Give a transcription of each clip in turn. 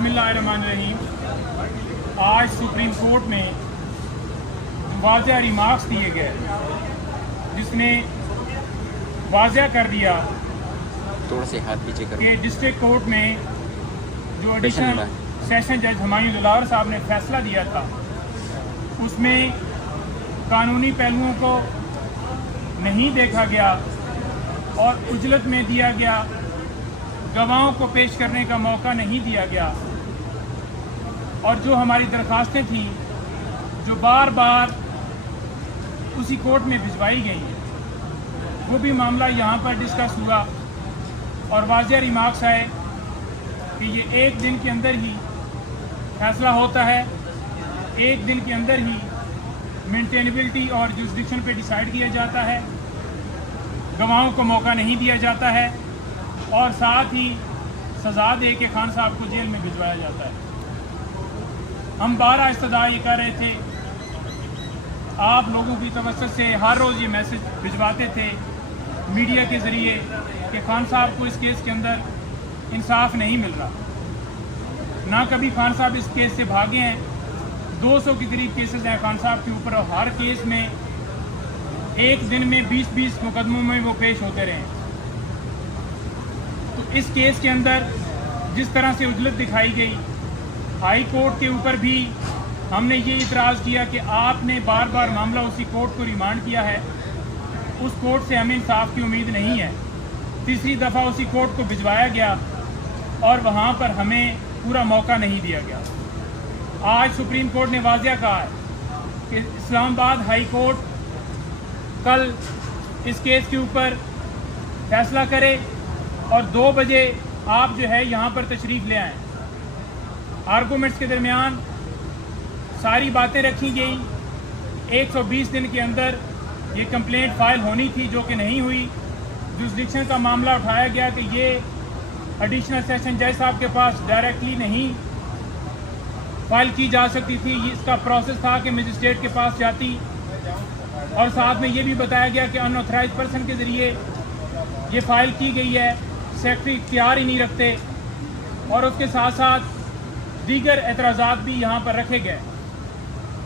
बिस्मिल्लाहिर्रहमानिर्रहीम। आज supreme court में वाज़ेह रिमार्क्स दिए गए जिसने वाज़ेह कर दिया थोड़ा से हाथ पीछे करो कि डिस्ट्रिक्ट कोर्ट में जो एडिशनल सेशन जज हुमायूं दिलावर साहब ने फैसला दिया था उसमें कानूनी पहलुओं को नहीं देखा गया और उजलत में दिया गया, गवाहों को पेश करने का मौका नहीं दिया गया और जो हमारी दरखास्तें थीं जो बार बार उसी कोर्ट में भिजवाई गई हैं वो भी मामला यहाँ पर डिस्कस हुआ और वाज़ेह रिमार्क्स आए कि ये एक दिन के अंदर ही फैसला होता है, एक दिन के अंदर ही मेंटेनेबिलिटी और जुरिसडिक्शन पे डिसाइड किया जाता है, गवाहों को मौका नहीं दिया जाता है और साथ ही सज़ा दे के खान साहब को जेल में भिजवाया जाता है। हम बारह इस्तदा ये कर रहे थे, आप लोगों की तवज्जो से हर रोज़ ये मैसेज भिजवाते थे मीडिया के ज़रिए कि खान साहब को इस केस के अंदर इंसाफ नहीं मिल रहा। ना कभी खान साहब इस केस से भागे हैं, 200 के करीब केसेस हैं खान साहब के ऊपर और हर केस में एक दिन में 20-20 मुकदमों में वो पेश होते रहे। तो इस केस के अंदर जिस तरह से उजलत दिखाई गई, हाई कोर्ट के ऊपर भी हमने ये इतराज़ किया कि आपने बार बार मामला उसी कोर्ट को रिमांड किया है, उस कोर्ट से हमें इंसाफ की उम्मीद नहीं है। तीसरी दफ़ा उसी कोर्ट को भिजवाया गया और वहाँ पर हमें पूरा मौका नहीं दिया गया। आज सुप्रीम कोर्ट ने वाज़ेह कहा है कि इस्लामाबाद हाई कोर्ट कल इस केस के ऊपर फैसला करे और 2 बजे आप जो है यहाँ पर तशरीफ़ ले आएँ। आर्गूमेंट्स के दरमियान सारी बातें रखी गई। 120 दिन के अंदर ये कंप्लेंट फाइल होनी थी जो कि नहीं हुई। जुरिसडिक्शन का मामला उठाया गया कि ये एडिशनल सेशन जज साहब के पास डायरेक्टली नहीं फाइल की जा सकती थी, इसका प्रोसेस था कि मजिस्ट्रेट के पास जाती और साथ में ये भी बताया गया कि अनऑथराइज्ड पर्सन के ज़रिए ये फाइल की गई है, सेक्रेटरी इख्तियार ही नहीं रखते और उसके साथ साथ दीगर एतराज़ात भी यहाँ पर रखे गए।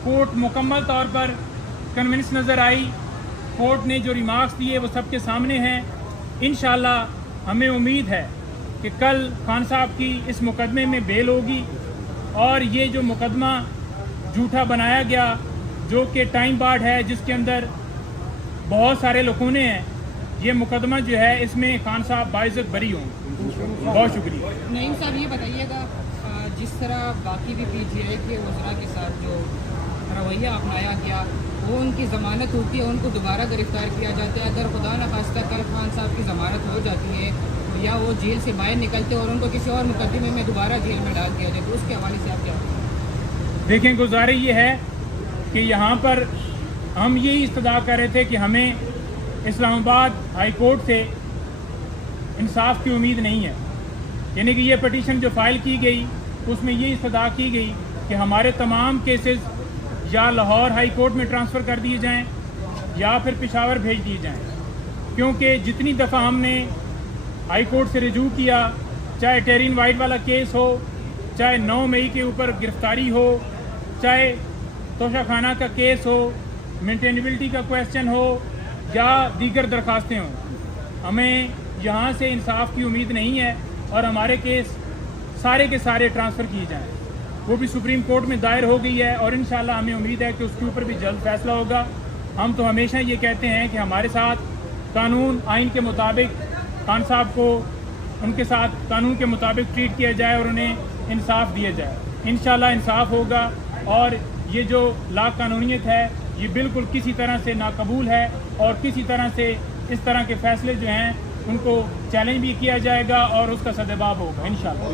कोर्ट मुकम्मल तौर पर कन्विंस नज़र आई। कोर्ट ने जो रिमार्क्स दिए वो सबके सामने हैं। इंशाअल्लाह हमें उम्मीद है कि कल खान साहब की इस मुकदमे में बेल होगी और ये जो मुकदमा झूठा बनाया गया जो कि टाइम बार्ड है, जिसके अंदर बहुत सारे लकूने हैं, ये मुकदमा जो है इसमें खान साहब बाइज़्ज़त बरी होंगे। बहुत शुक्रिया। नईम साहब ये बताइएगा, जिस तरह बाकी भी PGI के वज़रा के साथ जो रवैया अपनाया गया वो उनकी ज़मानत होती है, उनको दोबारा गिरफ़्तार किया जाता है। अगर खुदा न खास्ता कल खान साहब की ज़मानत हो जाती है या वो जेल से बाहर निकलते और उनको किसी और मुकदमे में दोबारा जेल में डाल दिया जाए, तो उसके हवाले से आप क्या देखें? गुज़ारिश ये है कि यहाँ पर हम यही इस्तदा कर रहे थे कि हमें इस्लामाबाद हाई कोर्ट से इंसाफ की उम्मीद नहीं है। यानी कि ये पटिशन जो फाइल की गई उसमें ये इस्तदा की गई कि हमारे तमाम केसेस या लाहौर हाई कोर्ट में ट्रांसफ़र कर दिए जाएं या फिर पेशावर भेज दिए जाएं, क्योंकि जितनी दफ़ा हमने हाई कोर्ट से रजू किया, चाहे टेरिन वाइट वाला केस हो, चाहे 9 मई के ऊपर गिरफ्तारी हो, चाहे तोशाखाना का केस हो, मेंटेनेबिलिटी का क्वेश्चन हो या दीगर दरखास्तें हों, हमें यहाँ से इंसाफ की उम्मीद नहीं है और हमारे केस सारे के सारे ट्रांसफ़र किए जाएँ। वो भी सुप्रीम कोर्ट में दायर हो गई है और इंशाअल्लाह हमें उम्मीद है कि उसके ऊपर भी जल्द फैसला होगा। हम तो हमेशा ये कहते हैं कि हमारे साथ कानून आइन के मुताबिक खान साहब को उनके साथ कानून के मुताबिक ट्रीट किया जाए और उन्हें इंसाफ दिया जाए। इंशाअल्लाह इंसाफ होगा और ये जो लाकानूनियत है ये बिल्कुल किसी तरह से नाकबूल है और किसी तरह से इस तरह के फ़ैसले जो हैं उनको चैलेंज भी किया जाएगा और उसका सद्जवाब होगा इंशाअल्लाह।